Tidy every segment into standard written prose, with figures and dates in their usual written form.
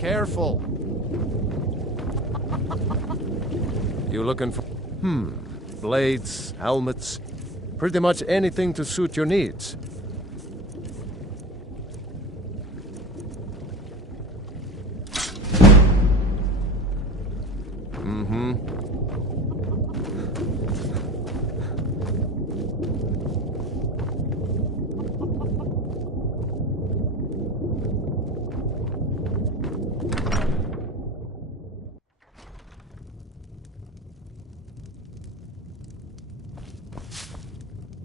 careful. You looking for... blades, helmets, pretty much anything to suit your needs.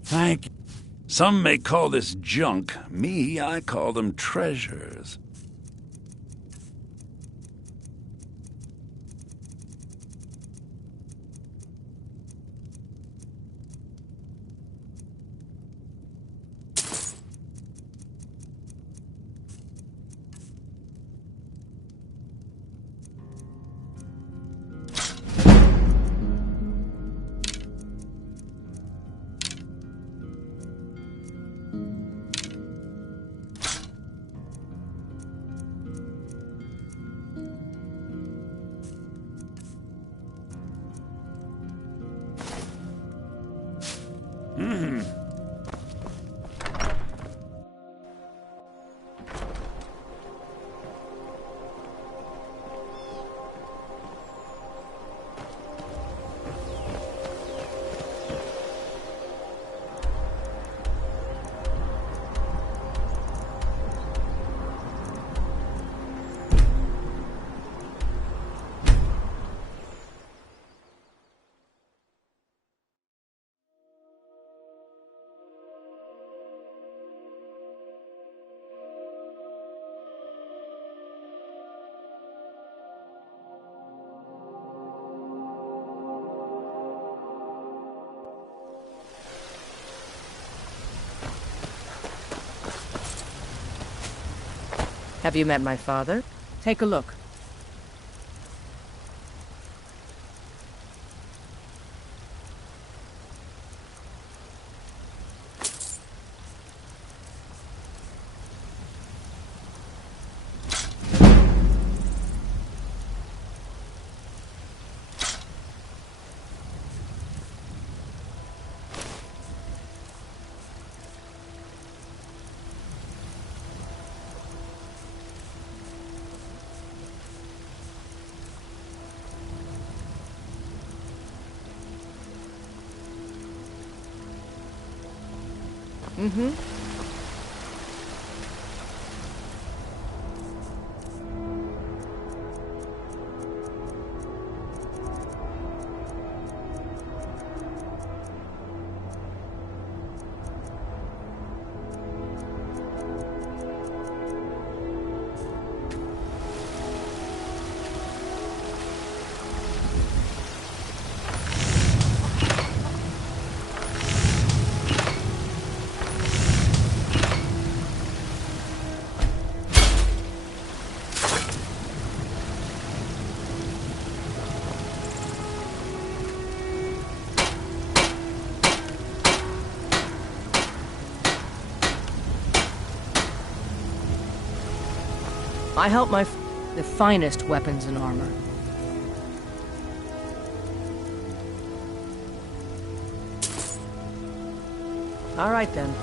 Thank you. Some may call this junk. Me, I call them treasures. Have you met my father? Take a look. I help the finest weapons and armor. All right, then.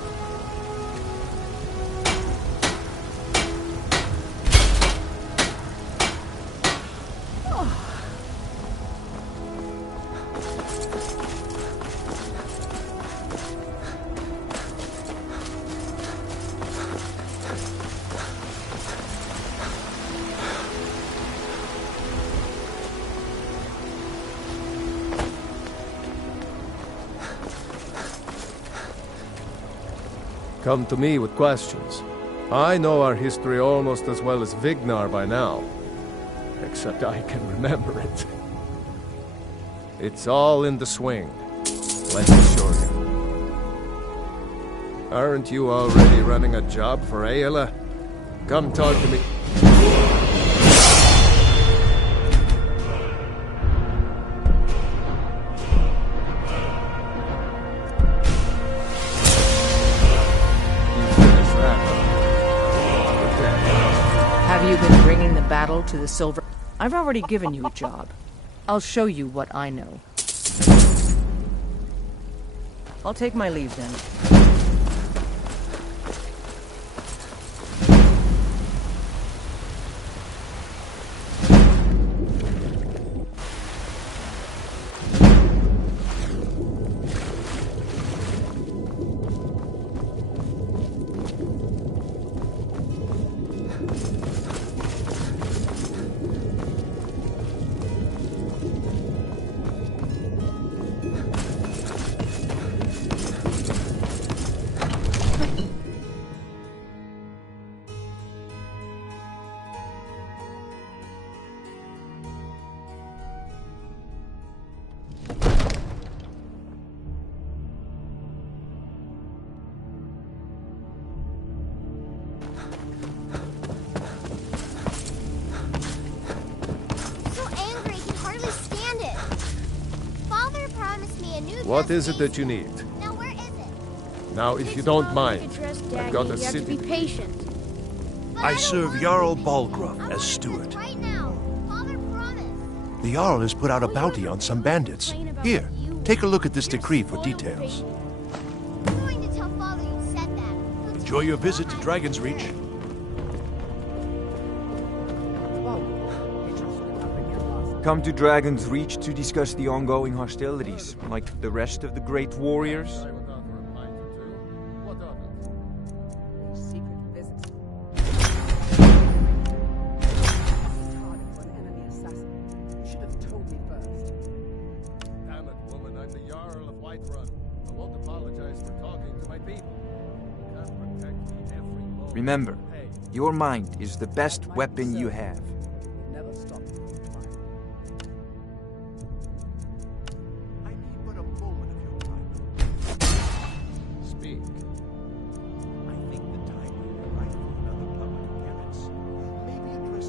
Come to me with questions. I know our history almost as well as Vignar by now. Except I can remember it. It's all in the swing. Let me show you. Aren't you already running a job for Ayla? Come talk to me. to the silver... I've already given you a job. I'll show you what I know. I'll take my leave then. What is it that you need? Now where is it? Now, if you don't mind, I've got a You have to be city... patient. I serve Jarl Balgruuf as steward. Right now. Father promised. The Jarl has put out a bounty on some bandits. Here, take a look at this decree for details. I'm going to tell Father you said that. Enjoy your visit to Dragon's Reach. Come to Dragon's Reach to discuss the ongoing hostilities, like the rest of the great warriors. Damn it, woman, I'm the Jarl of Whiterun. I won't apologize for talking to my people. You can't protect me every moment. Remember, your mind is the best weapon you have. I need but a moment of your time. Speak. I think the time will be right for another public appearance. Maybe address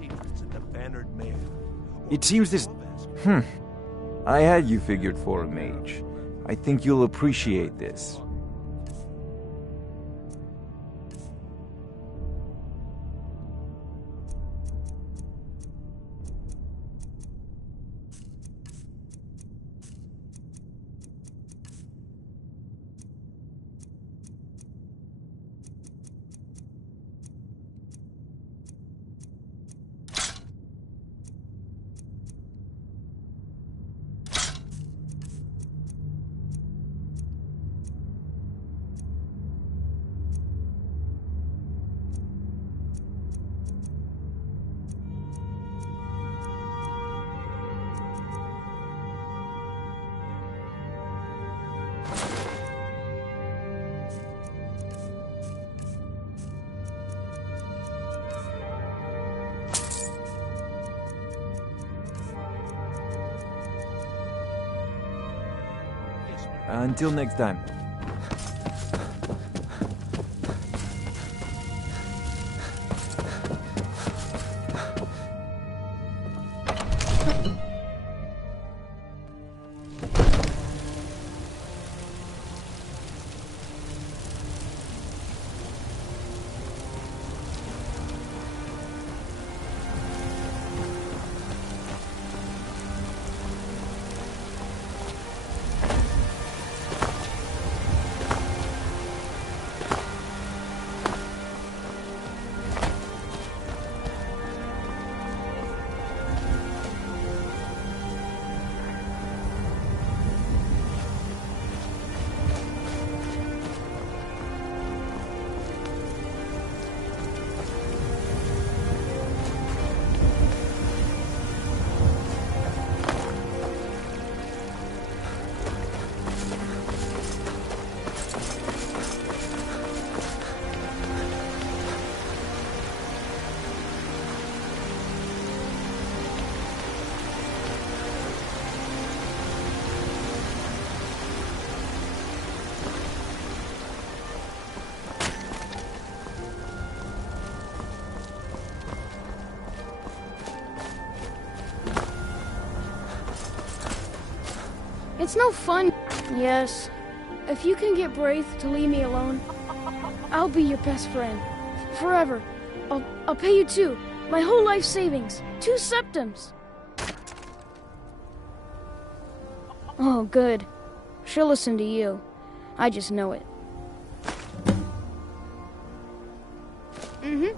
patrons at the Bannered Mare. It seems this... I had you figured for a mage. I think you'll appreciate this. Until next time. It's no fun. Yes. If you can get Braith to leave me alone, I'll be your best friend. Forever. I'll pay you too. My whole life savings. 2 septims. Oh, good. She'll listen to you. I just know it. Mm-hmm.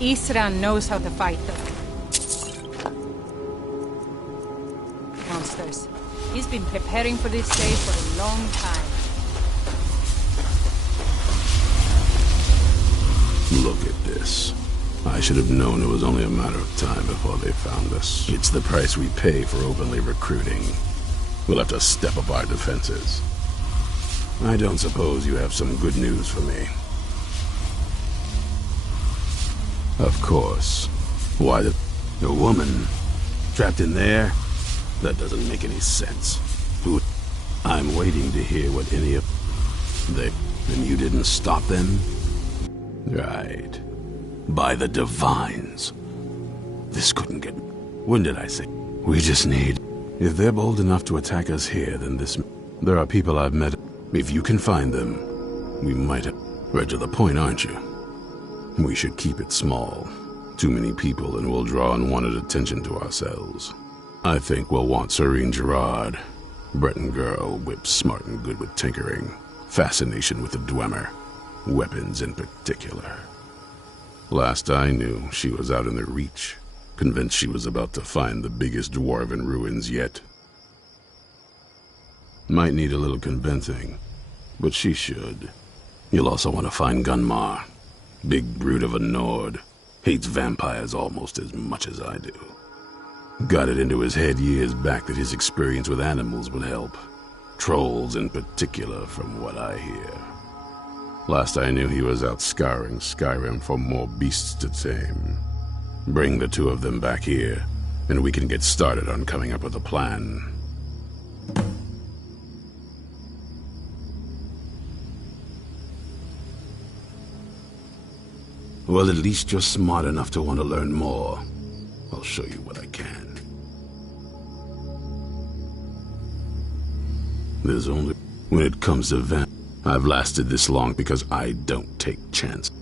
Isran knows how to fight them. Monsters. He's been preparing for this day for a long time. Look at this. I should have known it was only a matter of time before they found us. It's the price we pay for openly recruiting. We'll have to step up our defenses. I don't suppose you have some good news for me. Of course. Why a woman trapped in there? That doesn't make any sense. Who? I'm waiting to hear what any of they. And you didn't stop them? Right. By the Divines. This couldn't get... When did I say? We just need... If they're bold enough to attack us here, then this... There are people I've met. If you can find them, we might have... Right to the point, aren't you? We should keep it small. Too many people and we'll draw unwanted attention to ourselves. I think we'll want Serene Gerard. Breton girl, whip smart and good with tinkering. Fascination with the Dwemer. Weapons in particular. Last I knew, she was out in the Reach, convinced she was about to find the biggest dwarven ruins yet. Might need a little convincing, but she should. You'll also want to find Gunmar. Big brute of a Nord. Hates vampires almost as much as I do. Got it into his head years back that his experience with animals would help. Trolls in particular, from what I hear. Last I knew, he was out scouring Skyrim for more beasts to tame. Bring the two of them back here, and we can get started on coming up with a plan. Well, at least you're smart enough to want to learn more. I'll show you what I can. There's only... When it comes to I've lasted this long because I don't take chances.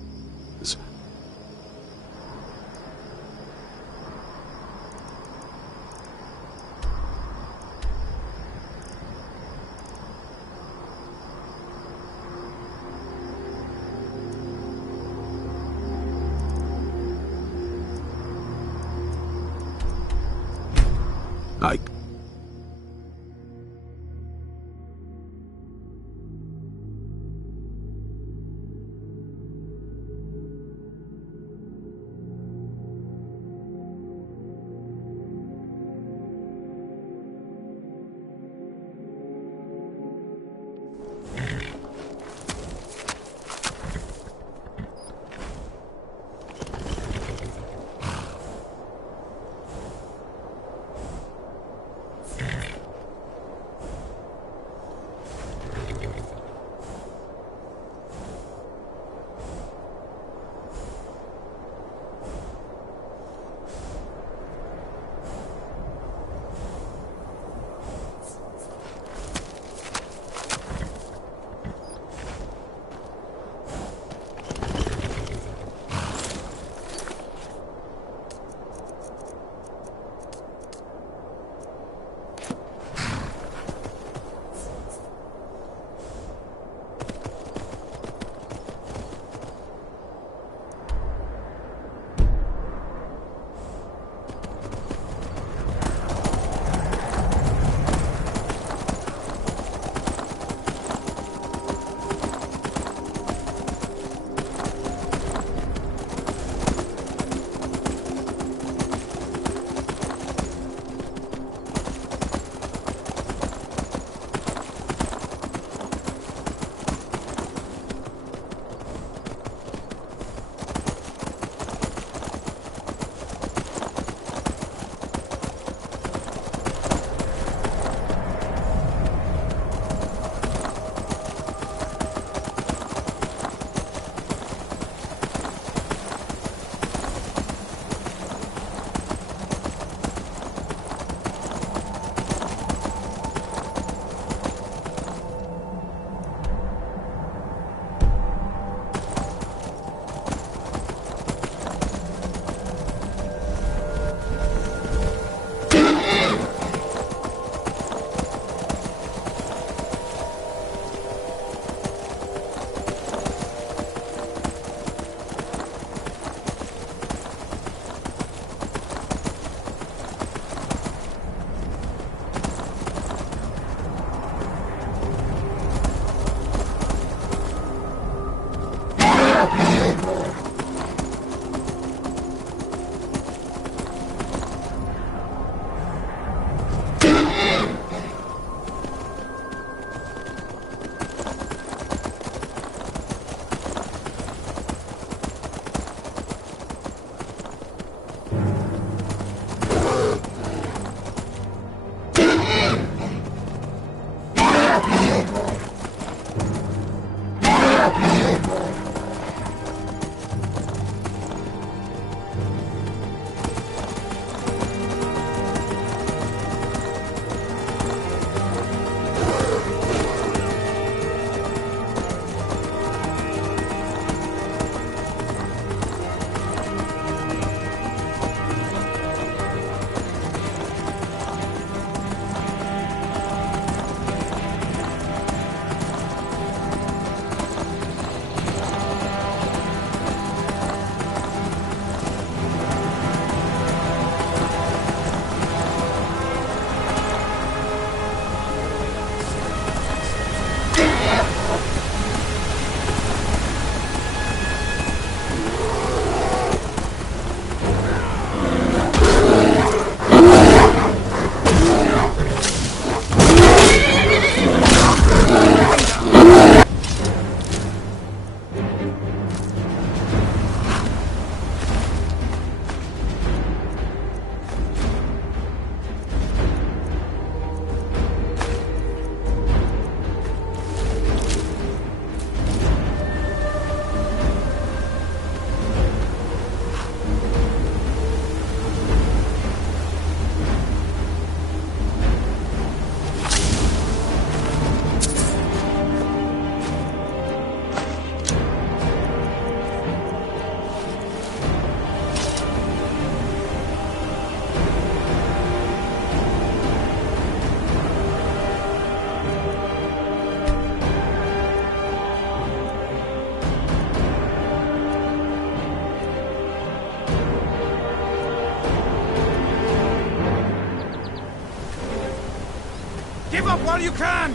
up while you can!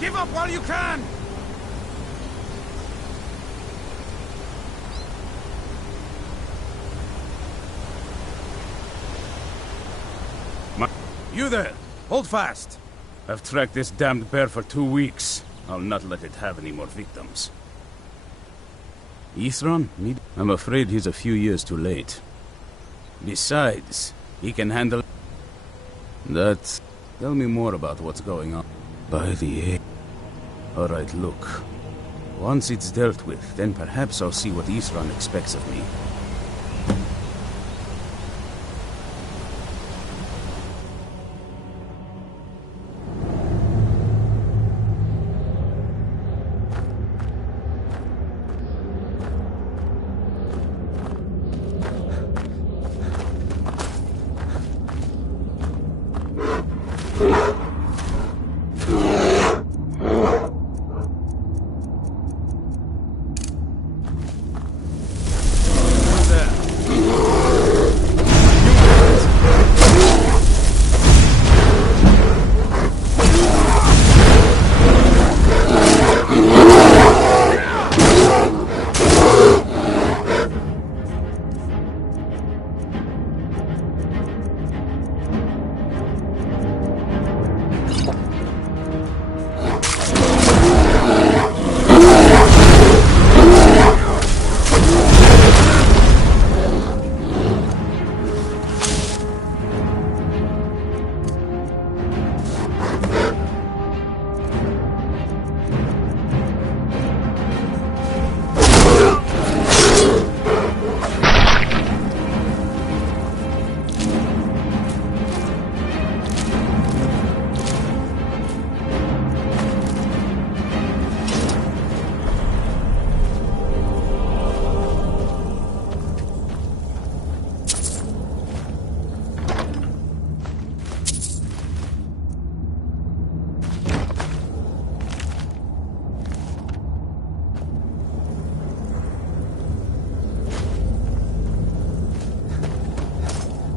Give up while you can! You there! Hold fast! I've tracked this damned bear for 2 weeks. I'll not let it have any more victims. Ithron? I'm afraid he's a few years too late. Besides, he can handle... That... Tell me more about what's going on. By the... Alright, look. Once it's dealt with, then perhaps I'll see what Ithron expects of me.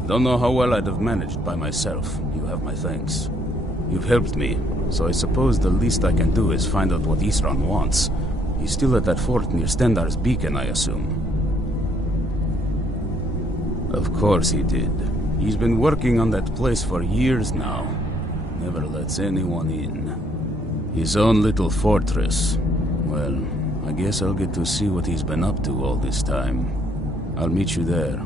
Don't know how well I'd have managed by myself. You have my thanks. You've helped me, so I suppose the least I can do is find out what Ithron wants. He's still at that fort near Stendar's beacon, I assume. Of course he did. He's been working on that place for years now. Never lets anyone in. His own little fortress. Well, I guess I'll get to see what he's been up to all this time. I'll meet you there.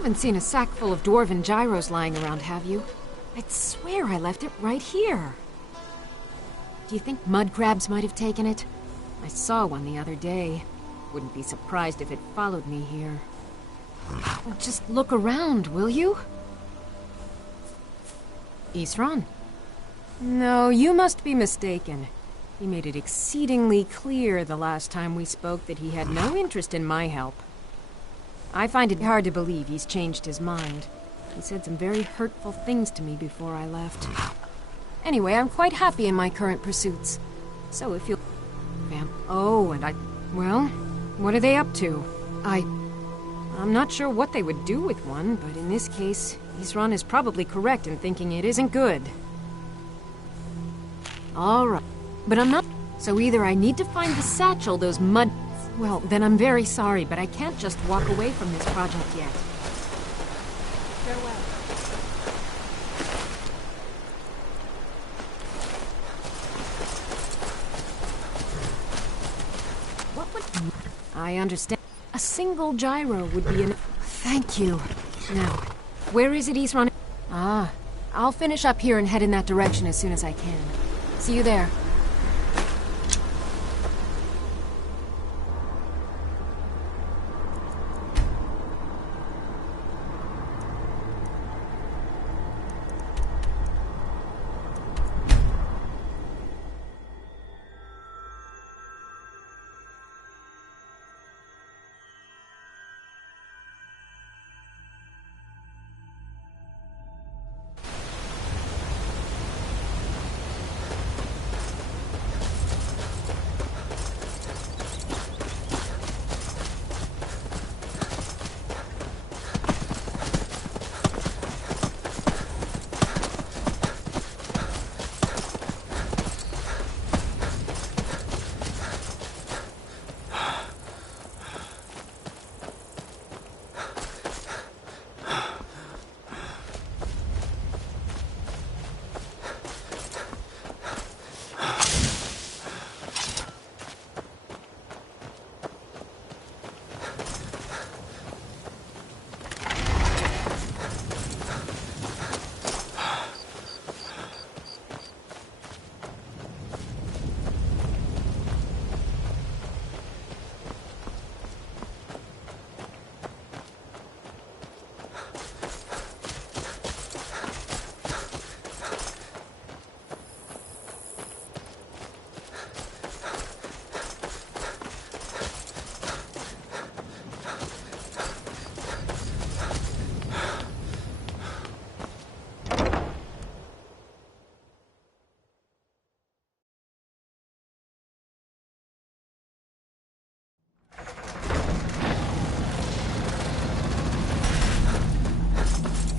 haven't seen a sack full of dwarven gyros lying around, have you? I'd swear I left it right here. Do you think mud crabs might have taken it? I saw one the other day. Wouldn't be surprised if it followed me here. Just look around, will you? Isran? No, you must be mistaken. He made it exceedingly clear the last time we spoke that he had no interest in my help. I find it hard to believe he's changed his mind. He said some very hurtful things to me before I left. Anyway, I'm quite happy in my current pursuits. So if you'll... Oh, and well, what are they up to? I'm not sure what they would do with one, but in this case, Isran is probably correct in thinking it isn't good. Alright, but I'm not... So either I need to find the satchel those mud... Well, then I'm very sorry, but I can't just walk away from this project yet. Farewell. What would... I understand. A single gyro would be enough. Thank you. Now, where is it, Isran? Ah, I'll finish up here and head in that direction as soon as I can. See you there.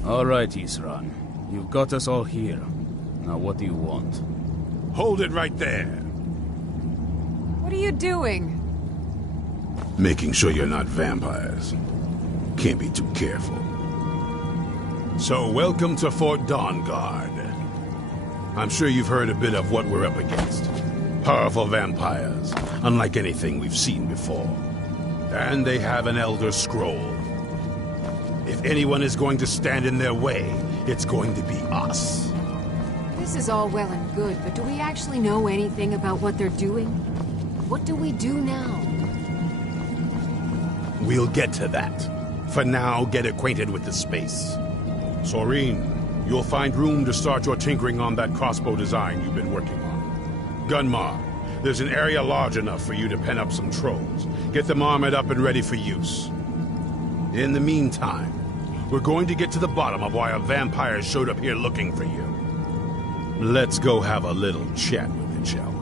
All right, Isran. You've got us all here. Now what do you want? Hold it right there. What are you doing? Making sure you're not vampires. Can't be too careful. So, welcome to Fort Dawnguard. I'm sure you've heard a bit of what we're up against. Powerful vampires, unlike anything we've seen before. And they have an Elder Scroll. If anyone is going to stand in their way, it's going to be us. This is all well and good, but do we actually know anything about what they're doing? What do we do now? We'll get to that. For now, get acquainted with the space. Soreen, you'll find room to start your tinkering on that crossbow design you've been working on. Gunmar, there's an area large enough for you to pen up some trolls. Get them armored up and ready for use. In the meantime, we're going to get to the bottom of why a vampire showed up here looking for you. Let's go have a little chat with it, shall we?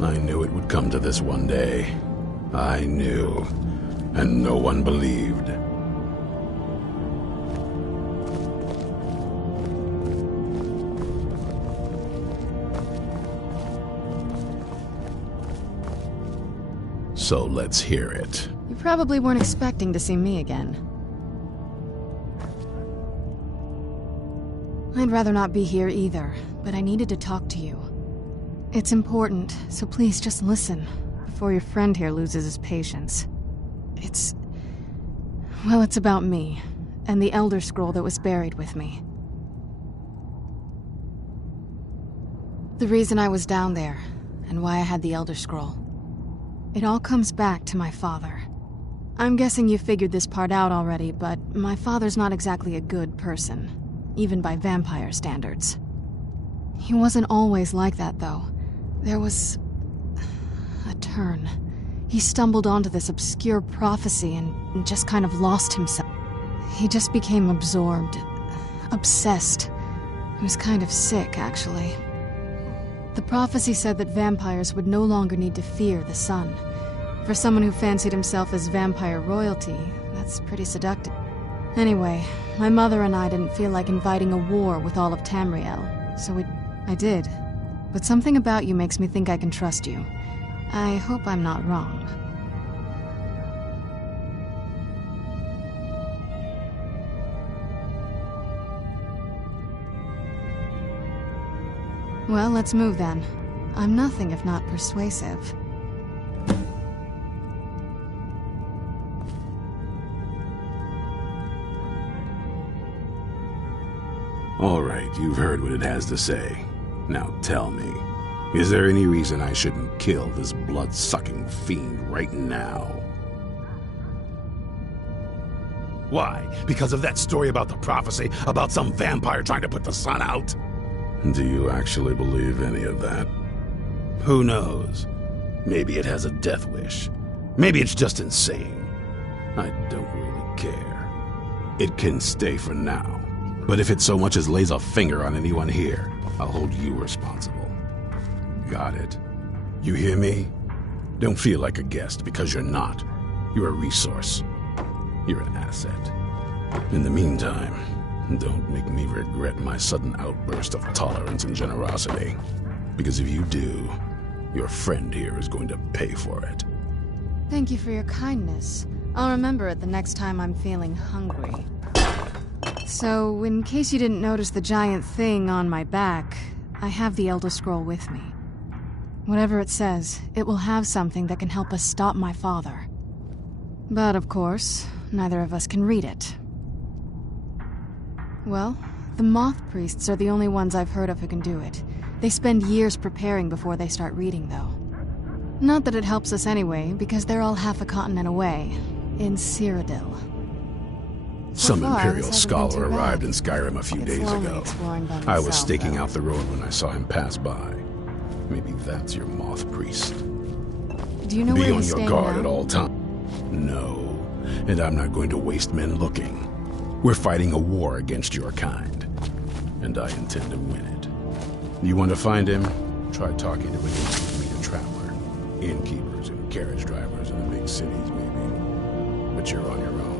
I knew it would come to this one day. I knew. And no one believed. So let's hear it. You probably weren't expecting to see me again. I'd rather not be here either, but I needed to talk to you. It's important, so please just listen, before your friend here loses his patience. It's about me, and the Elder Scroll that was buried with me. The reason I was down there, and why I had the Elder Scroll. It all comes back to my father. I'm guessing you figured this part out already, but my father's not exactly a good person, even by vampire standards. He wasn't always like that, though. There was a turn. He stumbled onto this obscure prophecy and just kind of lost himself. He just became absorbed, obsessed. He was kind of sick, actually. The prophecy said that vampires would no longer need to fear the sun. For someone who fancied himself as vampire royalty, that's pretty seductive. Anyway, my mother and I didn't feel like inviting a war with all of Tamriel, so I did. But something about you makes me think I can trust you. I hope I'm not wrong. Well, let's move then. I'm nothing if not persuasive. All right, you've heard what it has to say. Now tell me, is there any reason I shouldn't kill this blood-sucking fiend right now? Why? Because of that story about the prophecy, about some vampire trying to put the sun out? Do you actually believe any of that? Who knows? Maybe it has a death wish. Maybe it's just insane. I don't really care. It can stay for now. But if it so much as lays a finger on anyone here, I'll hold you responsible. Got it? You hear me? Don't feel like a guest, because you're not. You're a resource. You're an asset. In the meantime, don't make me regret my sudden outburst of tolerance and generosity. Because if you do, your friend here is going to pay for it. Thank you for your kindness. I'll remember it the next time I'm feeling hungry. So, in case you didn't notice the giant thing on my back, I have the Elder Scroll with me. Whatever it says, it will have something that can help us stop my father. But of course, neither of us can read it. Well, the Moth Priests are the only ones I've heard of who can do it. They spend years preparing before they start reading, though. Not that it helps us anyway, because they're all half a continent away, in Cyrodiil. Some Imperial scholar arrived in Skyrim a few days ago. I was staking out the road when I saw him pass by. Maybe that's your Moth Priest. Do you know where he's staying now? Be on your guard at all times. No, and I'm not going to waste men looking. We're fighting a war against your kind, and I intend to win it. You want to find him? Try talking to an intermediate traveler. Innkeepers and carriage drivers in the big cities, maybe. But you're on your own.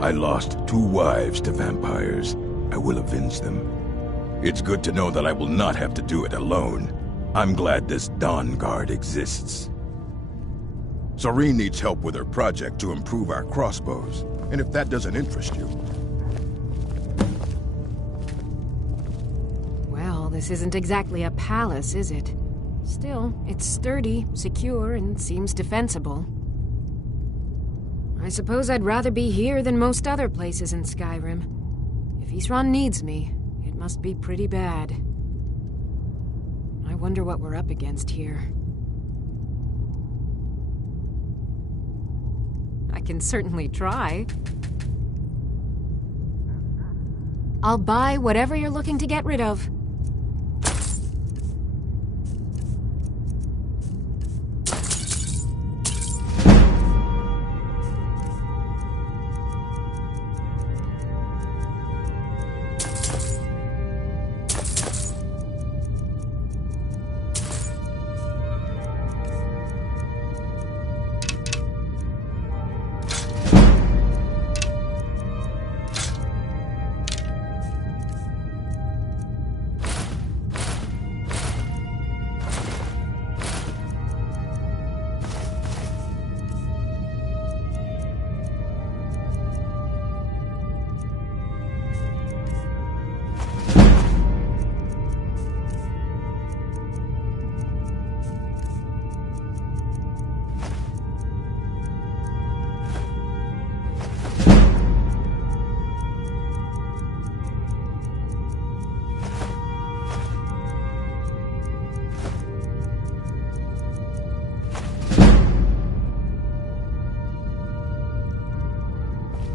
I lost 2 wives to vampires. I will avenge them. It's good to know that I will not have to do it alone. I'm glad this Dawn Guard exists. Serene needs help with her project to improve our crossbows. And if that doesn't interest you... Well, this isn't exactly a palace, is it? Still, it's sturdy, secure, and seems defensible. I suppose I'd rather be here than most other places in Skyrim. If Isran needs me, it must be pretty bad. I wonder what we're up against here. I can certainly try. I'll buy whatever you're looking to get rid of.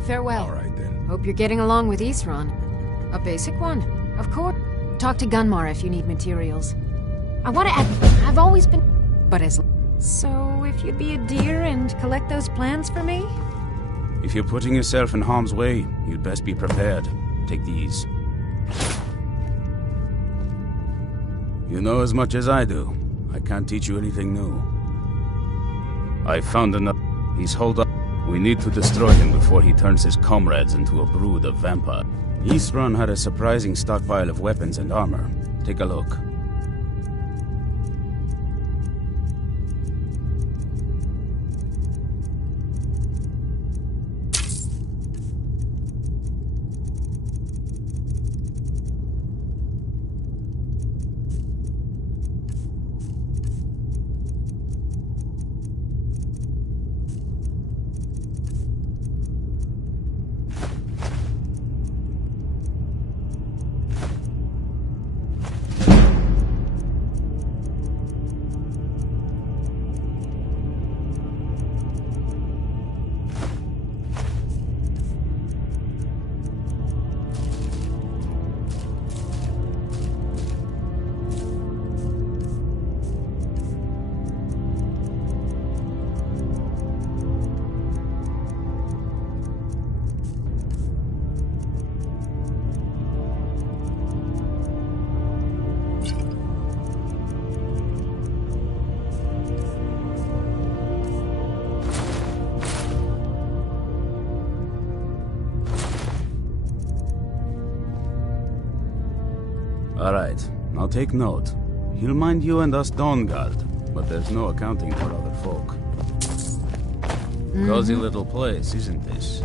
Farewell. All right, then. Hope you're getting along with Isran. A basic one, of course. Talk to Gunmar if you need materials. I want to add, I've always been... But as... So, if you'd be a dear and collect those plans for me? If you're putting yourself in harm's way, you'd best be prepared. Take these. You know as much as I do. I can't teach you anything new. I found enough. He's holed up. We need to destroy him before he turns his comrades into a brood of vampires. Isran had a surprising stockpile of weapons and armor. Take a look. Alright, now take note. He'll mind you and us Dawnguard, but there's no accounting for other folk. Cozy little place, isn't this?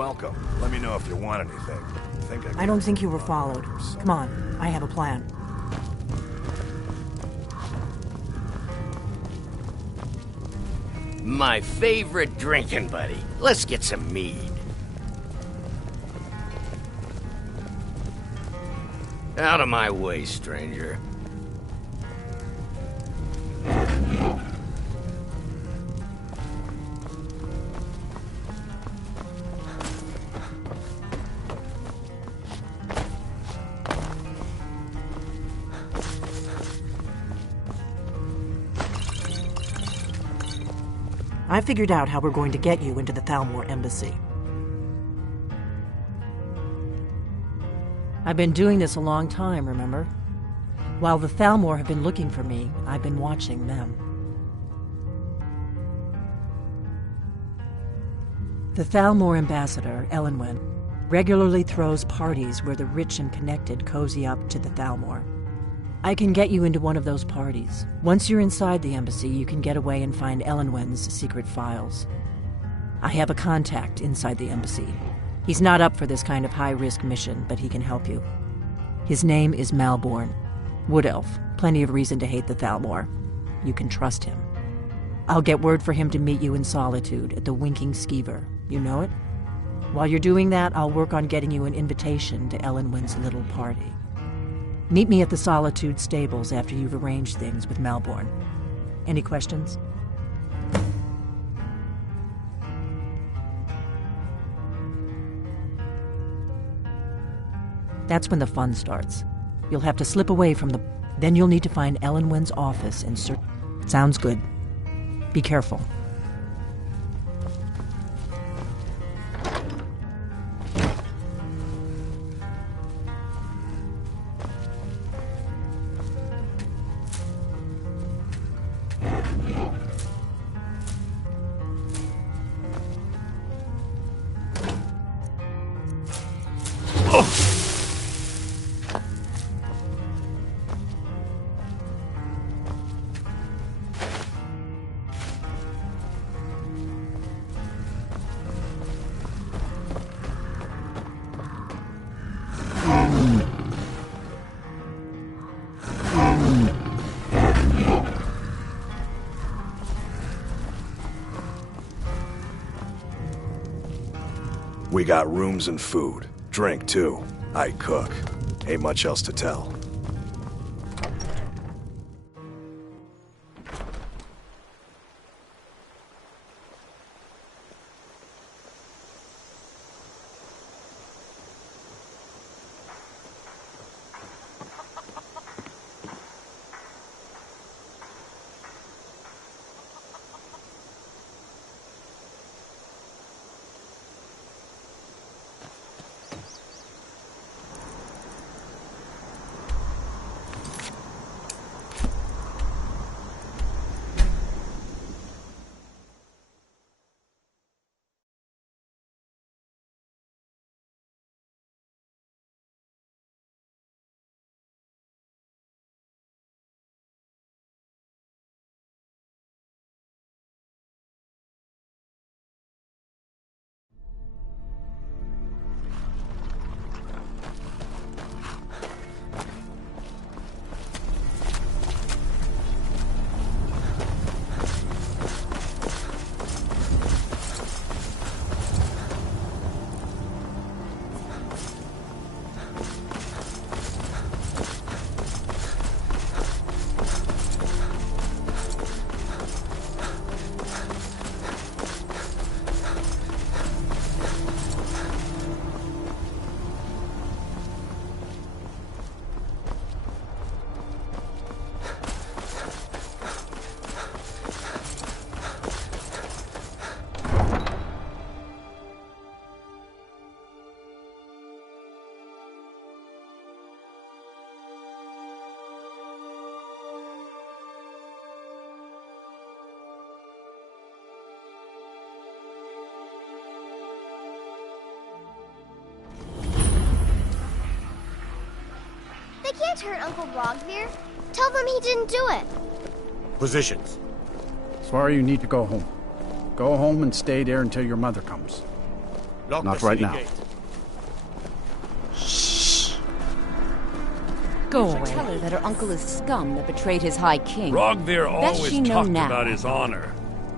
Welcome. Let me know if you want anything. I don't think you were followed. Come on, I have a plan. My favorite drinking buddy. Let's get some mead. Out of my way, stranger. I figured out how we're going to get you into the Thalmor embassy. I've been doing this a long time, remember? While the Thalmor have been looking for me, I've been watching them. The Thalmor ambassador, Elenwen, Regularly throws parties where the rich and connected cozy up to the Thalmor. I can get you into one of those parties. Once you're inside the embassy, you can get away and find Elenwen's secret files. I have a contact inside the embassy. He's not up for this kind of high-risk mission, but he can help you. His name is Malborn. Wood Elf. Plenty of reason to hate the Thalmor. You can trust him. I'll get word for him to meet you in Solitude at the Winking Skeever. You know it? While you're doing that, I'll work on getting you an invitation to Elenwen's little party. Meet me at the Solitude stables after you've arranged things with Malborn. Any questions? That's when the fun starts. You'll have to slip away from the... Then you'll need to find Elenwen's office and search... Sounds good. Be careful. We got rooms and food. Drink, too. I cook. Ain't much else to tell. They can't hurt Uncle Rogvir. Tell them he didn't do it. Positions. Sorry, you need to go home. Go home and stay there until your mother comes. Lock Not the right city now. gate. Go away. Tell her that her uncle is scum that betrayed his high king. Rogvir Best always she know talked now. about his honor.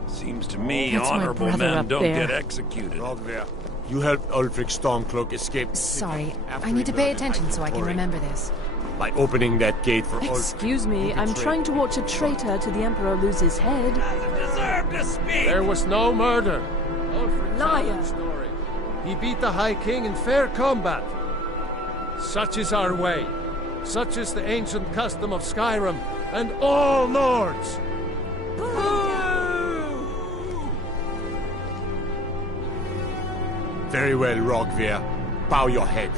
Seems to me That's my honorable brother men up don't there. get executed. Rogvir, you helped Ulfric Stormcloak escape. Sorry, I need to pay attention so I can remember this. By opening that gate for Ulfric. Excuse me, I'm trying to watch a traitor to the Emperor lose his head. Deserve to speak. There was no murder. Ulfric Liar. told the story. He beat the High King in fair combat. Such is our way. Such is the ancient custom of Skyrim and all Nords. Very well, Rogvir. Bow your head.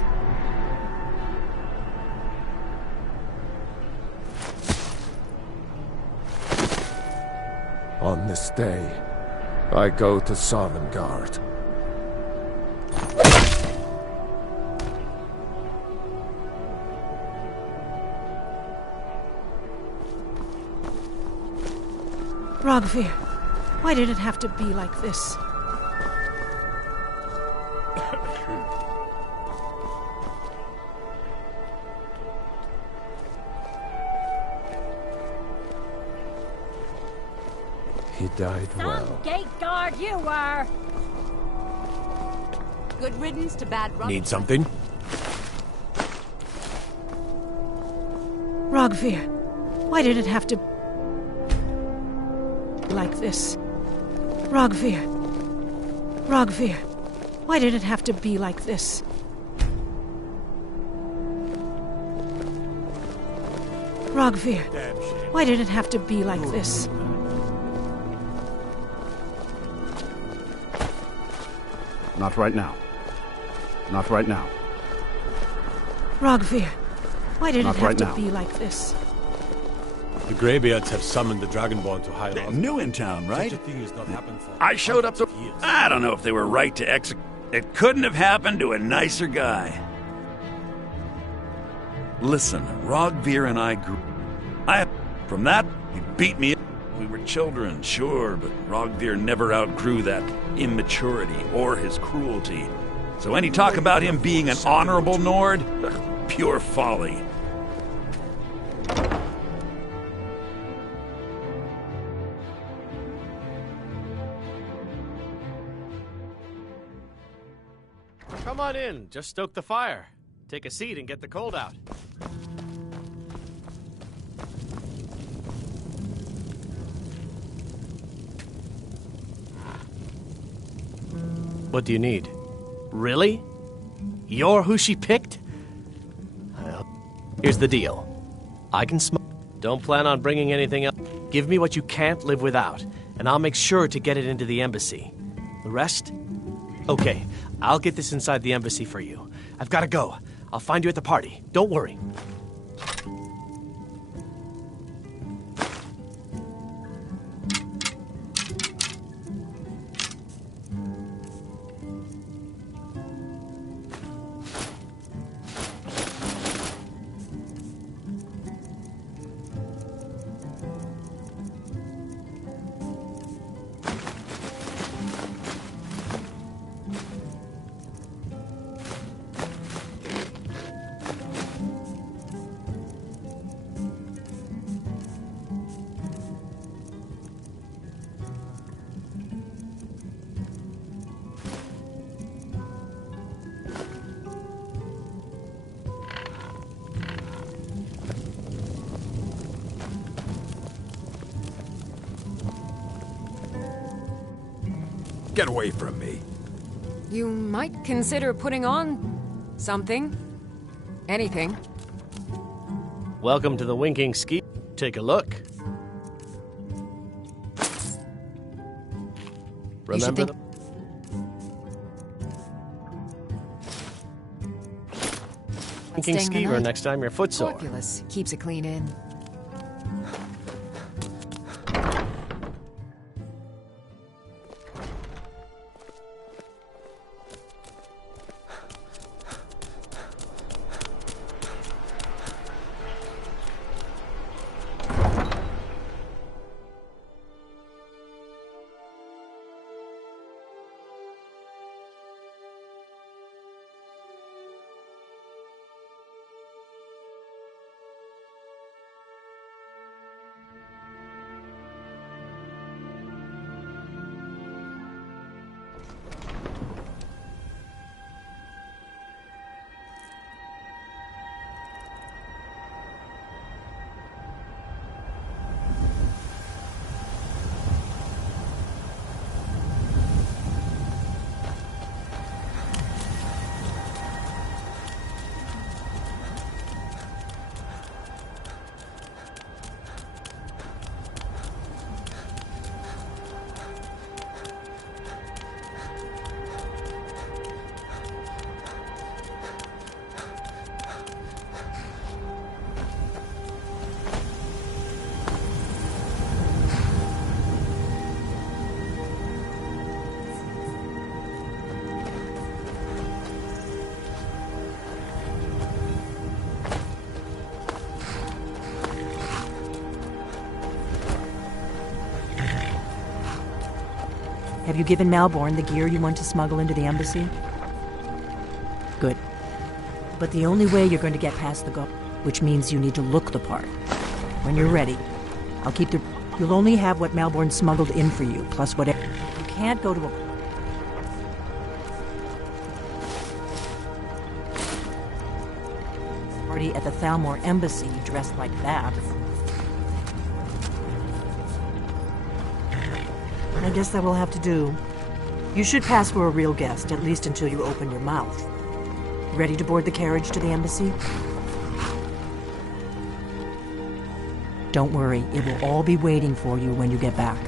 On this day, I go to Sovngarde. Rogvir, why did it have to be like this? He died well. Some gate guard you were! Good riddance to bad run. Need something? Rogvir, why did it have to like this? Rogvir, why did it have to be like this? Rogvir, why did it have to be like this? Not right now. Not right now. Rogvir, why did Not it have right to now. be like this? The Greybeards have summoned the Dragonborn to hide They're out. new in town, right? Such a thing has not happened for I showed up to... hundreds of years. I don't know if they were right to execute. It couldn't have happened to a nicer guy. Listen, Rogvir and I grew... From that, he beat me up. We were children, sure, but Rogvir never outgrew that immaturity or his cruelty. So any talk about him being an honorable Nord? Pure folly. Come on in. Just stoke the fire. Take a seat and get the cold out. What do you need? Really? You're who she picked? Well, here's the deal. I can smoke. Don't plan on bringing anything else. Give me what you can't live without, and I'll make sure to get it into the embassy. The rest? Okay, I'll get this inside the embassy for you. I've got to go. I'll find you at the party. Don't worry. Get away from me. You might consider putting on something. Anything. Welcome to the Winking Ski. Take a look. You should Remember think- Winking Staying the Skeever night. next time your foot's sore. Corpulus keeps it clean in. Have you given Malborn the gear you want to smuggle into the embassy? Good. But the only way you're going to get past the guard, which means you need to look the part. When you're ready, I'll keep the... You'll only have what Malborn smuggled in for you, plus whatever... You can't go to a... party at the Thalmor embassy dressed like that. I guess that will have to do. You should pass for a real guest, at least until you open your mouth. Ready to board the carriage to the embassy? Don't worry, it will all be waiting for you when you get back.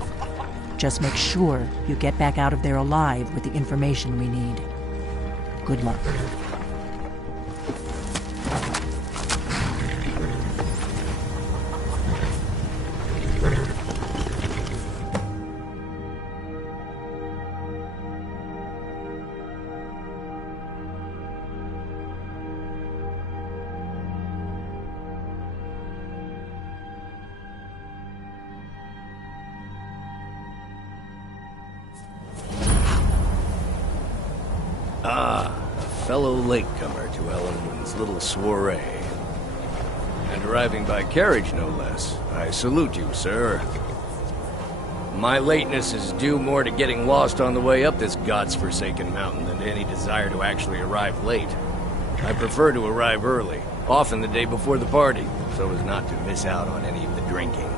Just make sure you get back out of there alive with the information we need. Good luck. Fellow latecomer to Ellenwood's little soiree. And arriving by carriage, no less. I salute you, sir. My lateness is due more to getting lost on the way up this god's-forsaken mountain than to any desire to actually arrive late. I prefer to arrive early, often the day before the party, so as not to miss out on any of the drinking.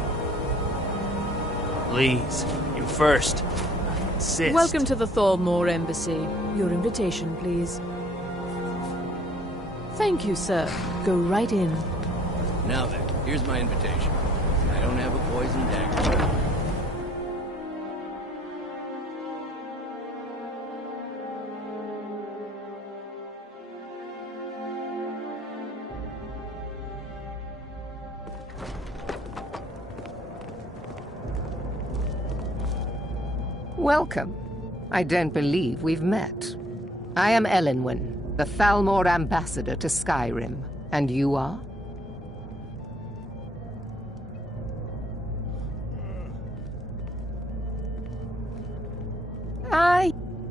Please, you first. I insist. Welcome to the Thalmor embassy. Your invitation, please. Thank you, sir. Go right in. Now then, here's my invitation. I don't have a poison dagger. Welcome. I don't believe we've met. I am Ellenwen, the Thalmor ambassador to Skyrim. And you are?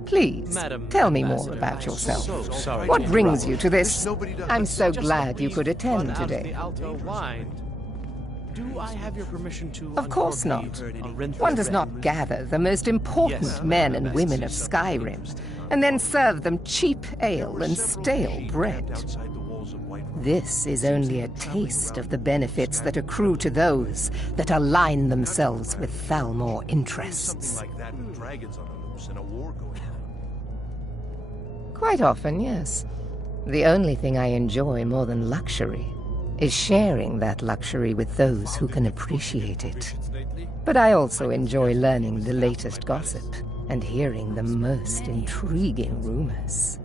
Please, Madam tell me more Ambassador, about I'm yourself. so sorry What to brings interrupt. you to this? I'm so Just glad you please could attend run out of today. the Alto wine. Do I have your permission to Of course not. incorporate One does not gather the most important Yes, men and women of Skyrim and then serve them cheap ale and stale bread. This is only a taste of the benefits that accrue to those that align themselves with Thalmor interests. Like that with dragons on the loose and a war going on. Quite often, yes. The only thing I enjoy more than luxury is sharing that luxury with those who can appreciate it. But I also enjoy learning the latest gossip and hearing the most intriguing rumors.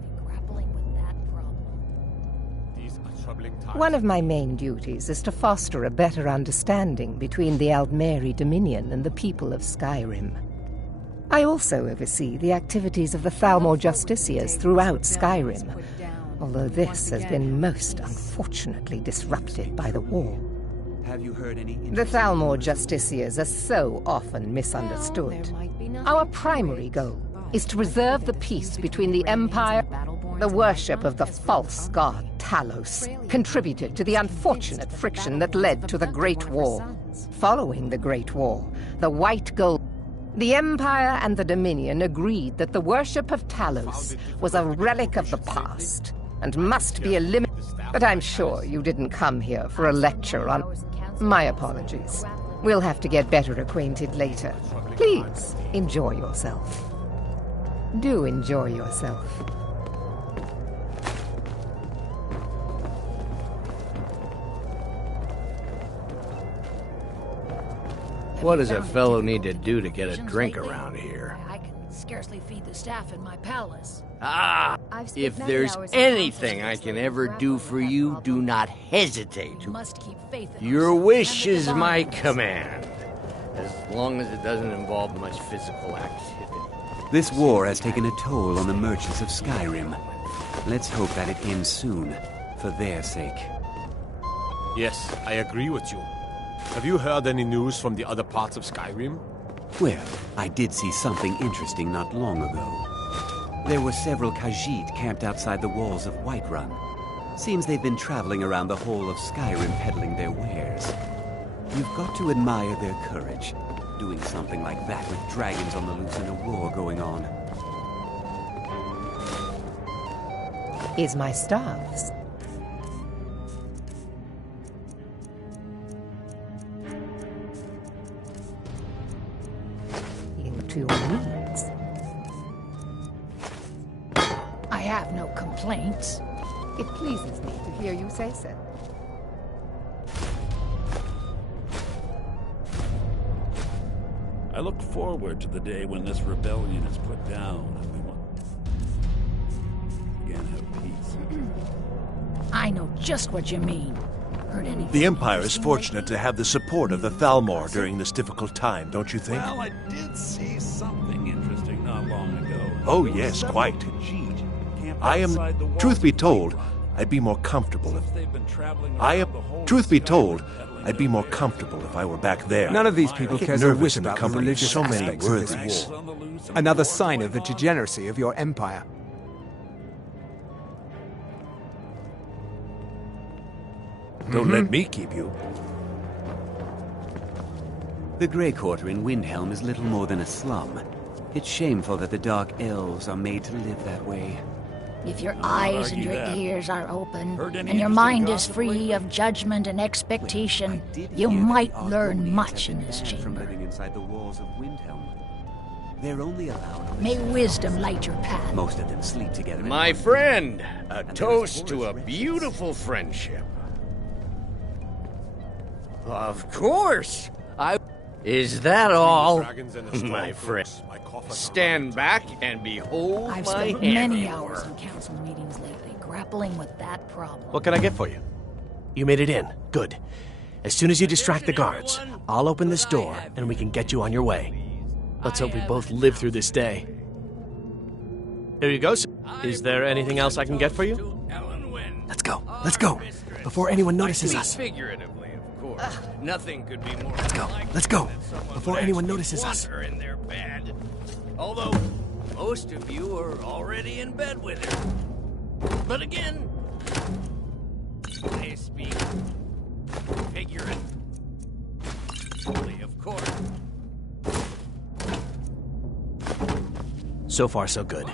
One of my main duties is to foster a better understanding between the Aldmeri Dominion and the people of Skyrim. I also oversee the activities of the Thalmor Justiciars throughout Skyrim, although this has been most unfortunately disrupted by the war. Have you heard any... The Thalmor Justiciars are so often misunderstood. Our primary goal is to preserve the peace between the Empire. The worship of the false god Talos contributed to the unfortunate friction that led to the Great War. Following the Great War, the White Gold... The Empire and the Dominion agreed that the worship of Talos was a relic of the past and must be eliminated. But I'm sure you didn't come here for a lecture on... My apologies. We'll have to get better acquainted later. Please, enjoy yourself. Do enjoy yourself. What does a fellow need to do to get a drink around here? I can scarcely feed the staff in my palace. Ah! If there's anything I can ever do for you, do not hesitate. Must keep faith in Your wish is my command, as long as it doesn't involve much physical activity. This war has taken a toll on the merchants of Skyrim. Let's hope that it ends soon, for their sake. Yes, I agree with you. Have you heard any news from the other parts of Skyrim? Well, I did see something interesting not long ago. There were several Khajiit camped outside the walls of Whiterun. Seems they've been traveling around the whole of Skyrim peddling their wares. You've got to admire their courage, doing something like that with dragons on the loose and a war going on. Is my staffs. Into your needs. I have no complaints. It pleases me to hear you say so. I look forward to the day when this rebellion is put down and we want again have peace. I know just what you mean. Heard anything? The Empire is fortunate to have the support of the Thalmor during this difficult time, don't you think? Well, I did see something interesting not long ago. Oh yes, quite. I am, truth be told, I'd be more comfortable if... Truth be told, I'd be more comfortable if I were back there. None of these people cares a whit about the company religious so many aspects of this worthies. war. Another sign of the degeneracy of your empire. Don't let me keep you. The Grey Quarter in Windhelm is little more than a slum. It's shameful that the Dark Elves are made to live that way. If your not eyes and argue your that. ears are open, Heard any and your interesting mind is gossip free lately? of judgment and expectation, Did you hear that might the learn Argonians much have in been this banned from chamber. living inside the walls of Windhelm. They're only allowed on the May south wisdom side. light your path. Most of them sleep together. in My one friend, room. a And toast there's to a forest beautiful friendship. Of course! Is that all? My friend, stand back and behold I've my spent many handiwork. hours in council meetings lately, grappling with that problem. What can I get for you? You made it in. Good. As soon as you distract the guards, I'll open this door and we can get you on your way. Let's hope we both live through this day. Here you go, sir. Is there anything else I can get for you? Let's go. Let's go. Before anyone notices us. Figuratively, of course. Nothing could be more. Let's go. Let's go. Before anyone notices us. In their bed. Although most of you are already in bed with her. But again, I speak figuratively, of course. So far, so good.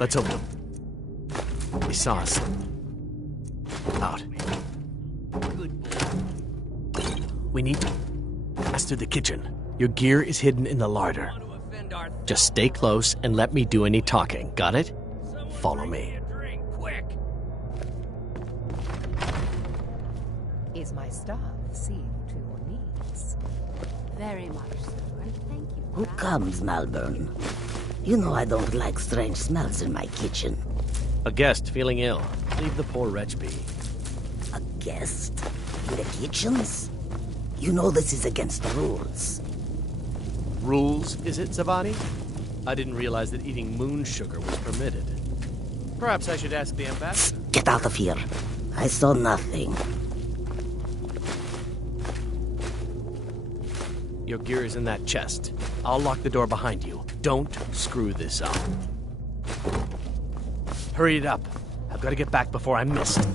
Let's hope they saw us. Out. We need to pass through the kitchen. Your gear is hidden in the larder. Just stay close and let me do any talking. Got it? Follow me. Is my staff seeing to your needs? Very much so, and thank you. Who comes, Malvern? You know I don't like strange smells in my kitchen. A guest feeling ill. Leave the poor wretch be. A guest? In the kitchens? You know this is against the rules. Rules, is it, Zavadi? I didn't realize that eating moon sugar was permitted. Perhaps I should ask the ambassador. Get out of here. I saw nothing. Your gear is in that chest. I'll lock the door behind you. Don't screw this up. Hurry it up. I've got to get back before I'm missed.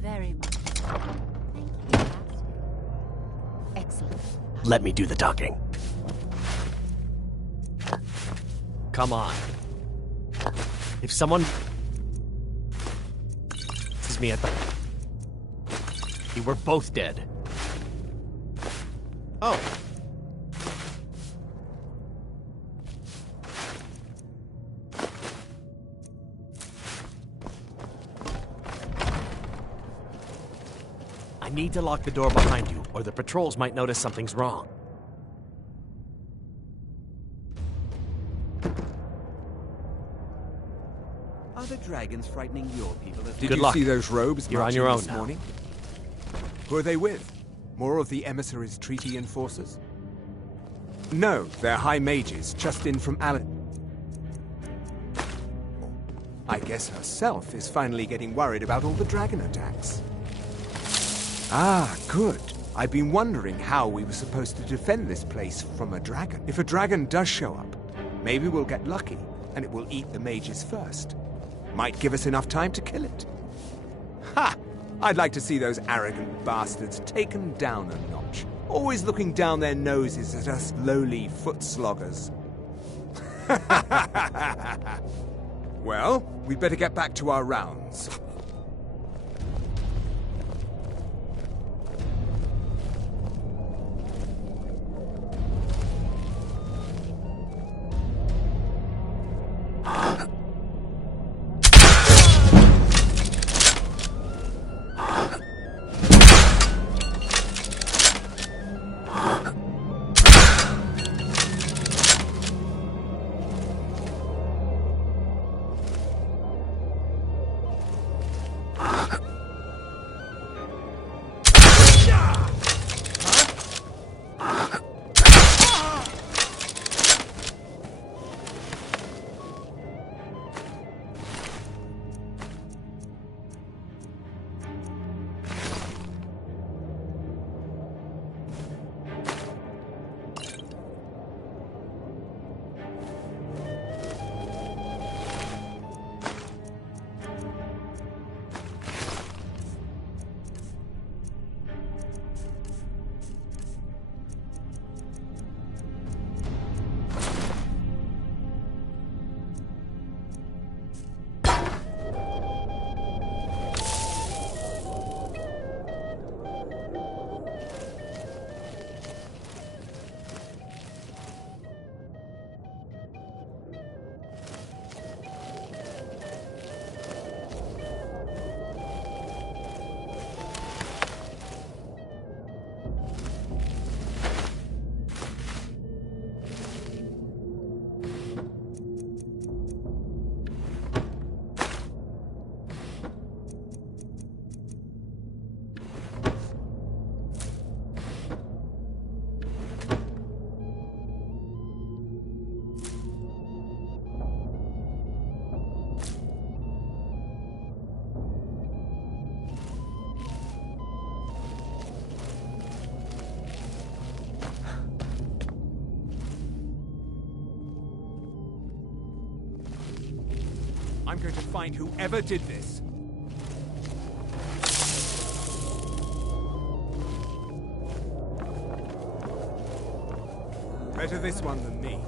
Very much. Excellent. Let me do the talking. Come on. If someone sees me at the... You were both dead. Oh. I need to lock the door behind you, or the patrols might notice something's wrong. Are the dragons frightening your people as Did Good you luck. see those robes You're on marching your own this now. morning? Who are they with? More of the emissaries' treaty enforcers? No, they're high mages, just in from Alan. I guess herself is finally getting worried about all the dragon attacks. Ah, good. I've been wondering how we were supposed to defend this place from a dragon. If a dragon does show up, maybe we'll get lucky, and it will eat the mages first. Might give us enough time to kill it. Ha! I'd like to see those arrogant bastards taken down a notch. Always looking down their noses at us lowly foot sloggers. Well, we'd better get back to our rounds. I'm going to find whoever did this. Better this one than me.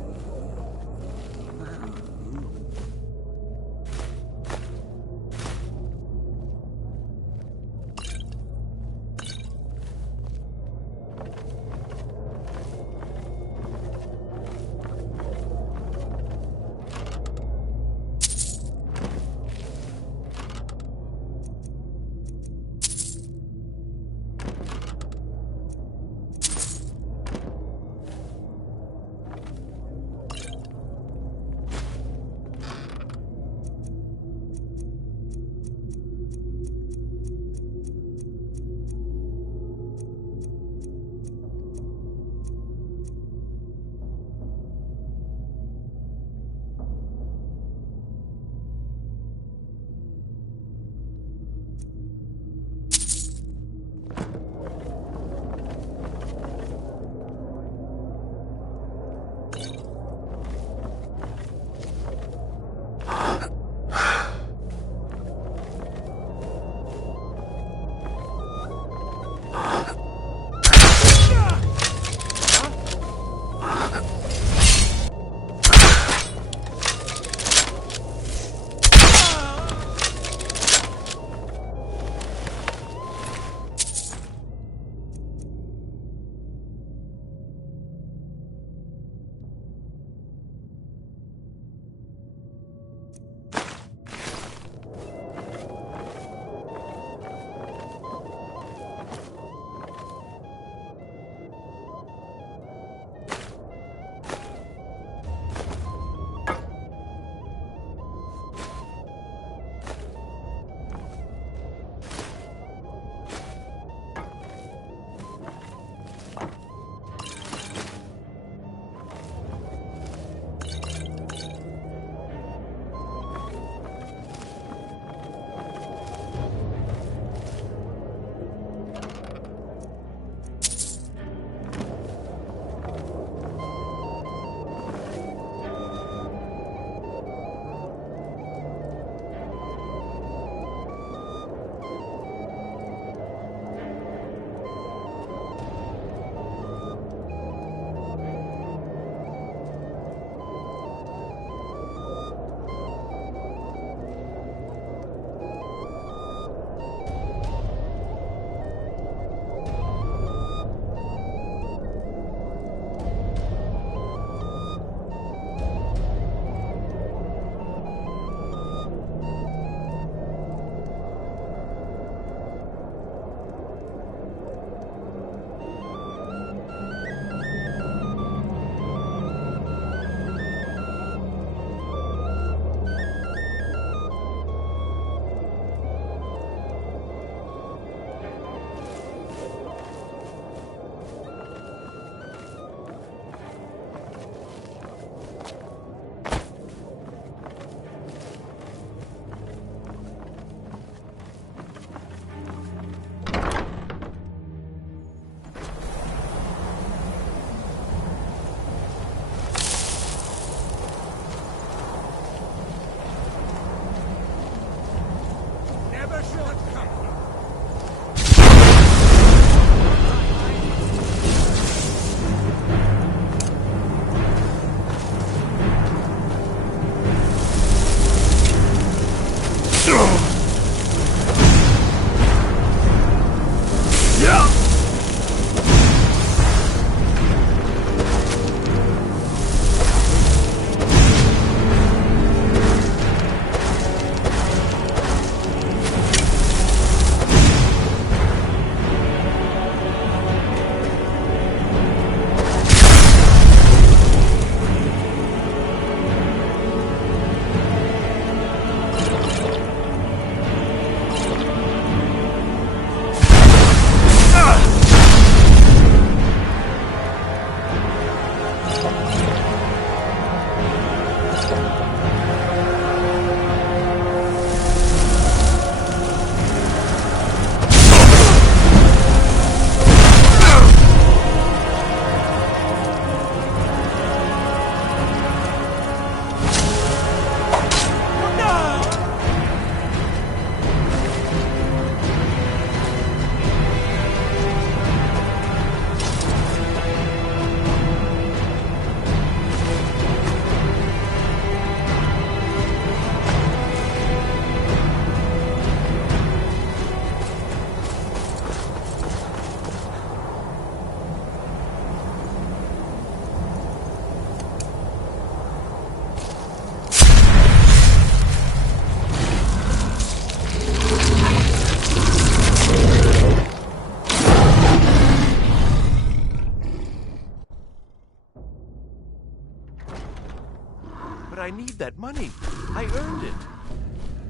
that money. I earned it.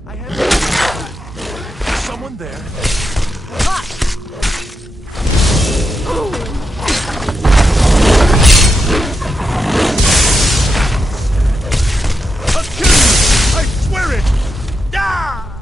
I have... Someone there. I'll kill you! I swear it! Ah!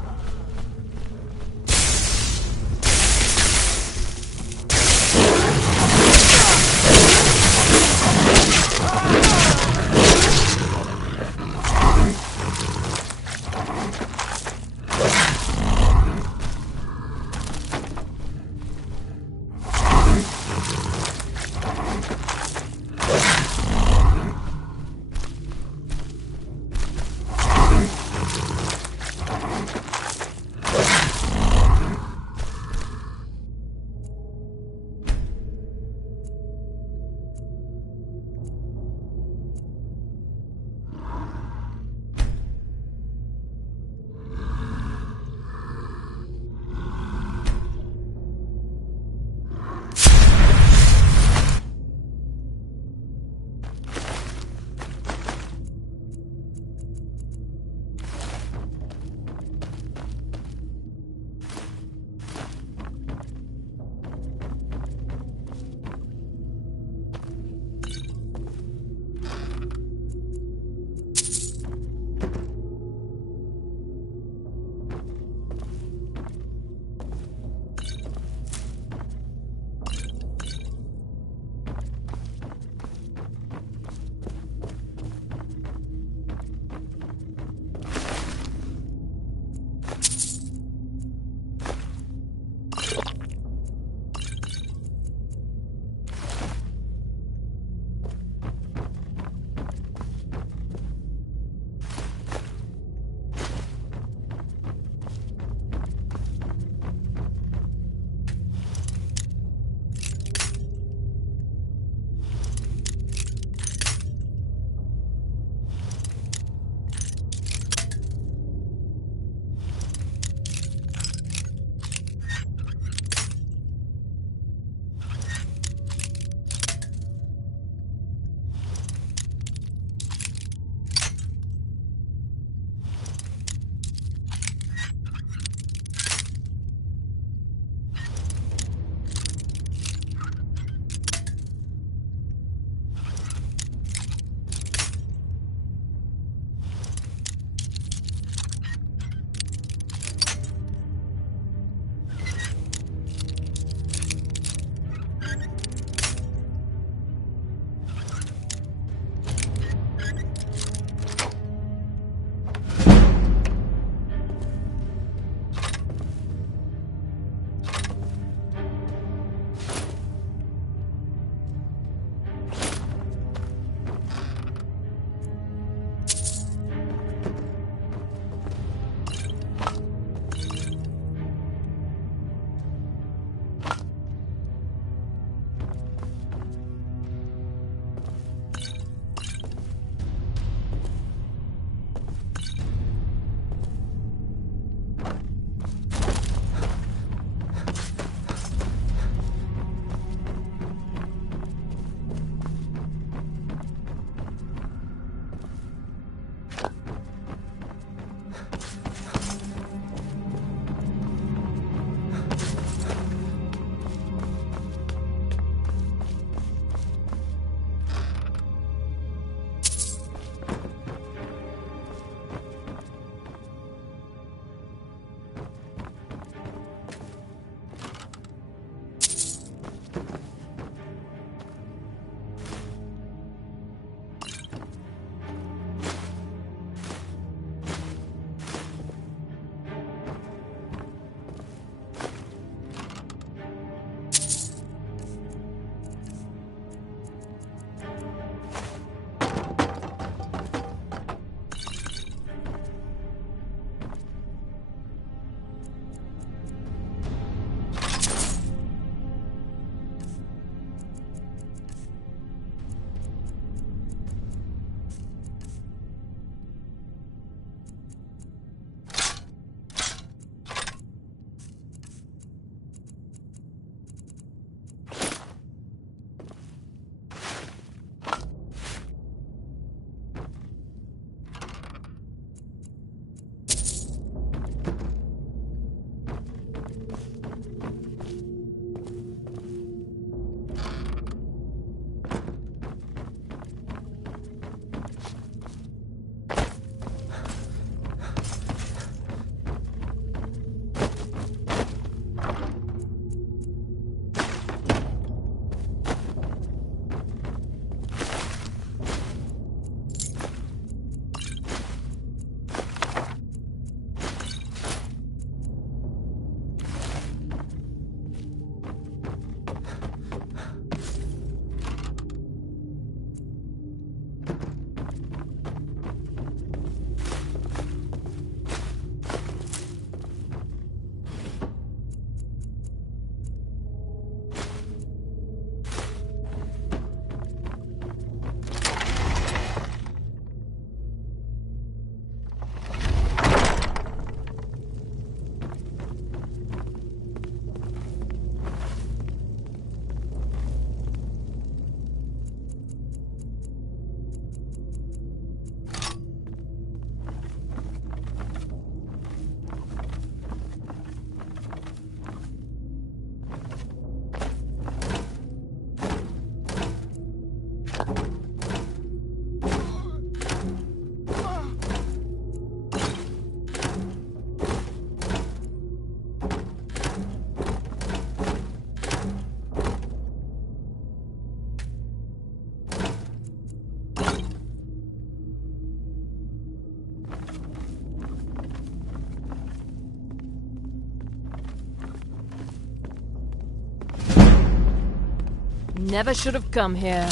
Never should have come here.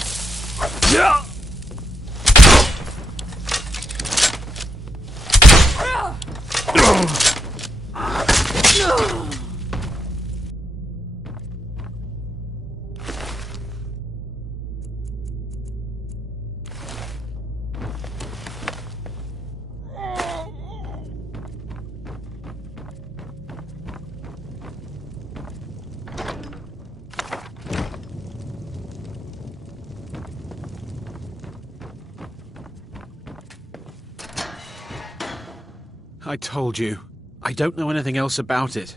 I told you. I don't know anything else about it.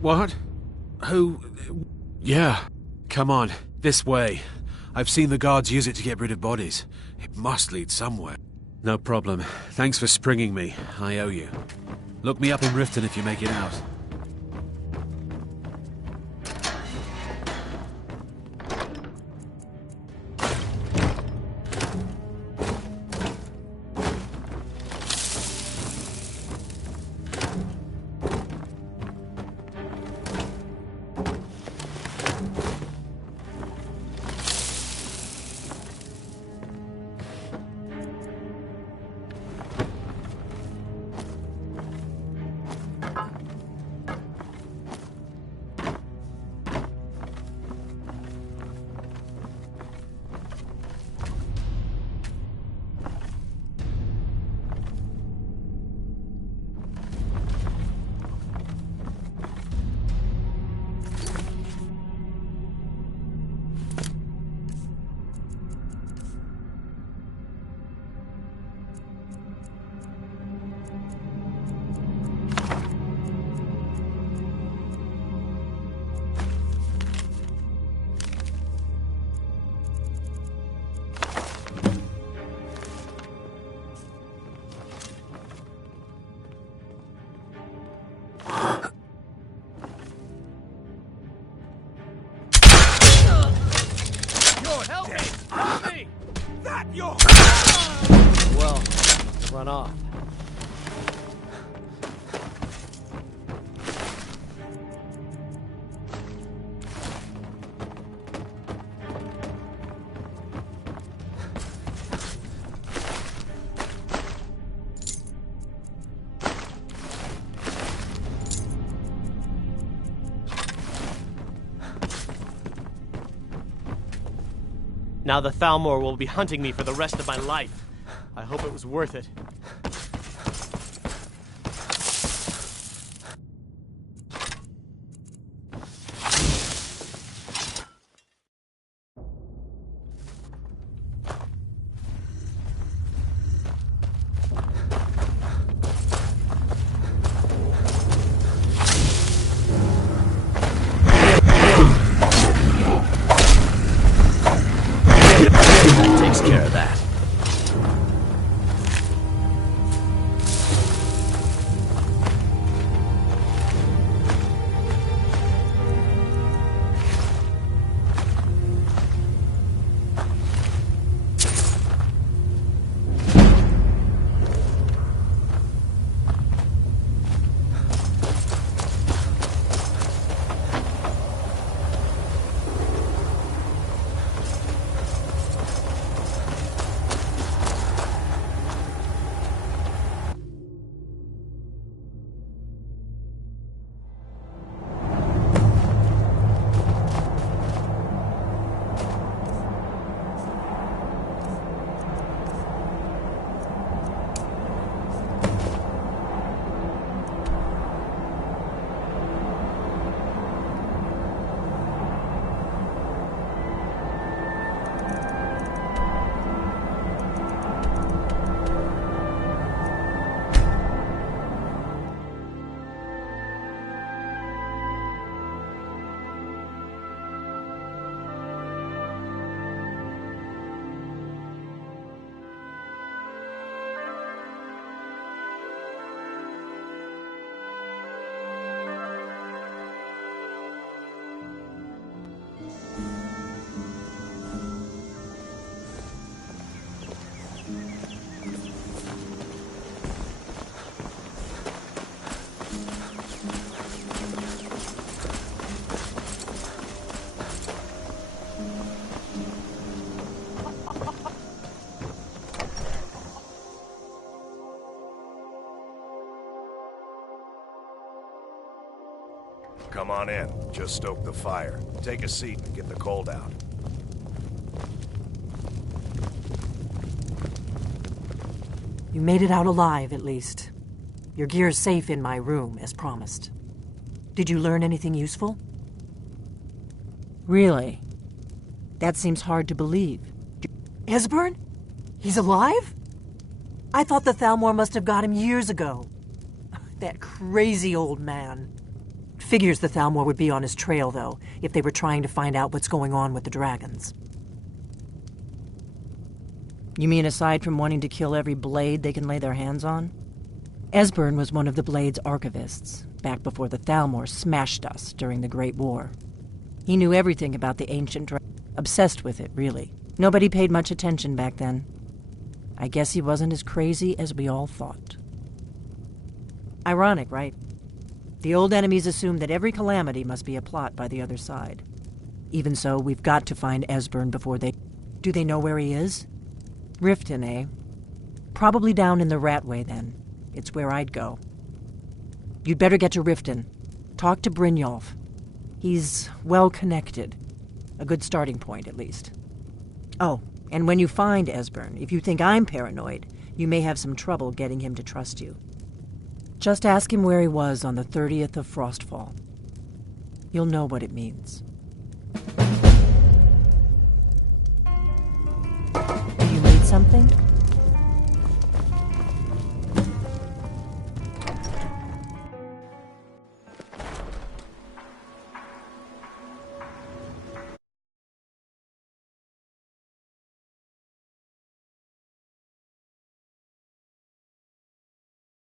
What? Who? Yeah. Come on, this way. I've seen the guards use it to get rid of bodies. It must lead somewhere. No problem. Thanks for springing me. I owe you. Look me up in Riften if you make it out. Well, run off. Now the Thalmor will be hunting me for the rest of my life. I hope it was worth it. Takes care of that. Come on in. Just stoke the fire. Take a seat and get the cold out. You made it out alive, at least. Your gear's safe in my room, as promised. Did you learn anything useful? Really? That seems hard to believe. Esbern? He's alive? I thought the Thalmor must have got him years ago. That crazy old man. Figures the Thalmor would be on his trail, though, if they were trying to find out what's going on with the dragons. You mean aside from wanting to kill every blade they can lay their hands on? Esbern was one of the Blade's archivists, back before the Thalmor smashed us during the Great War. He knew everything about the ancient dragon. Obsessed with it, really. Nobody paid much attention back then. I guess he wasn't as crazy as we all thought. Ironic, right? The old enemies assumed that every calamity must be a plot by the other side. Even so, we've got to find Esbern before they... Do they know where he is? Riften, eh? Probably down in the Ratway, then. It's where I'd go. You'd better get to Riften. Talk to Brynjolf. He's well-connected. A good starting point, at least. Oh, and when you find Esbern, if you think I'm paranoid, you may have some trouble getting him to trust you. Just ask him where he was on the 30th of Frostfall. You'll know what it means. You made something?